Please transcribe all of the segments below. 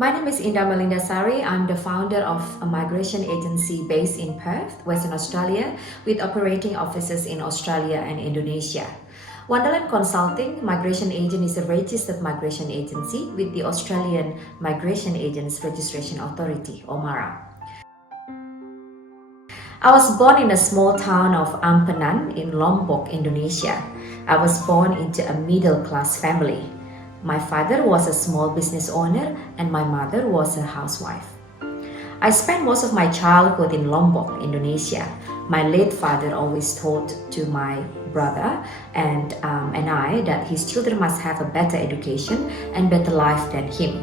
My name is Indah Melindasari. I'm the founder of a migration agency based in Perth, Western Australia, with operating offices in Australia and Indonesia. Wonderland Consulting Migration Agent is a registered migration agency with the Australian Migration Agents Registration Authority, OMARA. I was born in a small town of Ampenan in Lombok, Indonesia. I was born into a middle-class family. My father was a small business owner and my mother was a housewife. I spent most of my childhood in Lombok, Indonesia. My late father always told to my brother and I that his children must have a better education and better life than him.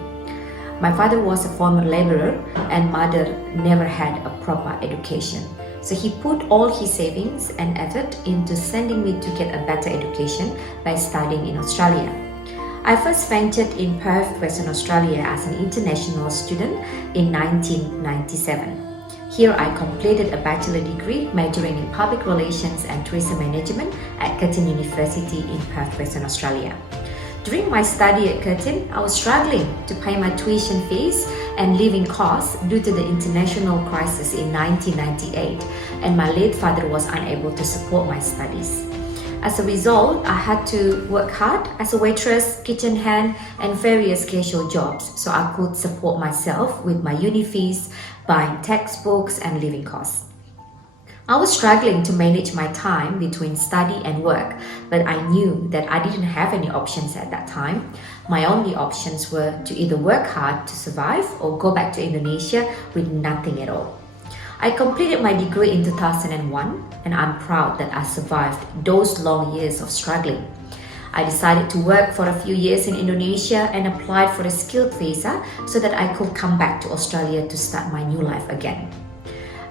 My father was a former laborer and mother never had a proper education. So he put all his savings and effort into sending me to get a better education by studying in Australia. I first ventured in Perth, Western Australia as an international student in 1997. Here I completed a bachelor degree majoring in public relations and tourism management at Curtin University in Perth, Western Australia. During my study at Curtin, I was struggling to pay my tuition fees and living costs due to the international crisis in 1998, and my late father was unable to support my studies. As a result, I had to work hard as a waitress, kitchen hand, and various casual jobs so I could support myself with my uni fees, buying textbooks, and living costs. I was struggling to manage my time between study and work, but I knew that I didn't have any options at that time. My only options were to either work hard to survive or go back to Indonesia with nothing at all. I completed my degree in 2001 and I'm proud that I survived those long years of struggling. I decided to work for a few years in Indonesia and applied for a skilled visa so that I could come back to Australia to start my new life again.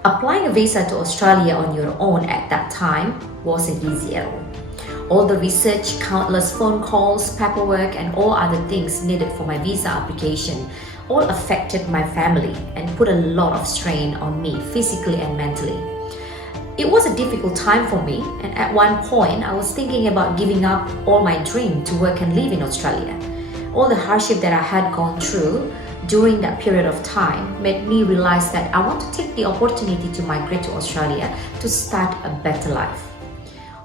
Applying a visa to Australia on your own at that time wasn't easy at all. All the research, countless phone calls, paperwork, and all other things needed for my visa application all affected my family and put a lot of strain on me physically and mentally. It was a difficult time for me, and at one point I was thinking about giving up all my dream to work and live in Australia. All the hardship that I had gone through during that period of time made me realize that I want to take the opportunity to migrate to Australia to start a better life.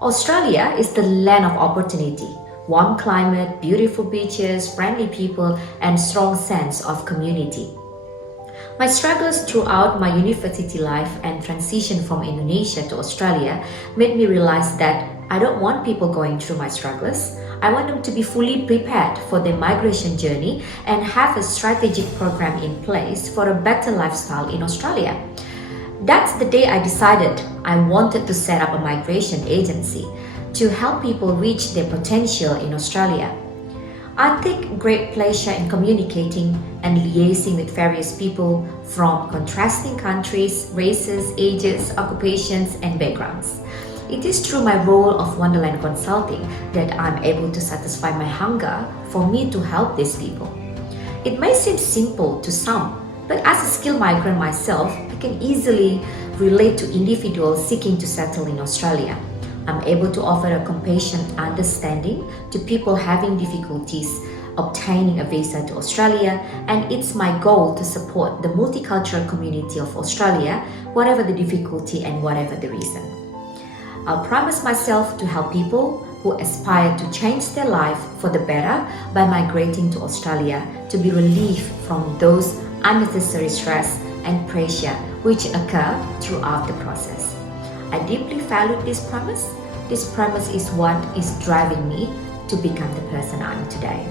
Australia is the land of opportunity. Warm climate, beautiful beaches, friendly people, and strong sense of community. My struggles throughout my university life and transition from Indonesia to Australia made me realize that I don't want people going through my struggles. I want them to be fully prepared for their migration journey and have a strategic program in place for a better lifestyle in Australia. That's the day I decided I wanted to set up a migration agency to help people reach their potential in Australia. I take great pleasure in communicating and liaising with various people from contrasting countries, races, ages, occupations, and backgrounds. It is through my role of Wonderland Consulting that I'm able to satisfy my hunger for me to help these people. It may seem simple to some, but as a skilled migrant myself, I can easily relate to individuals seeking to settle in Australia. I'm able to offer a compassionate understanding to people having difficulties obtaining a visa to Australia, and it's my goal to support the multicultural community of Australia, whatever the difficulty and whatever the reason. I'll promise myself to help people who aspire to change their life for the better by migrating to Australia to be relieved from those unnecessary stress and pressure which occur throughout the process. I deeply value this promise. This promise is what is driving me to become the person I am today.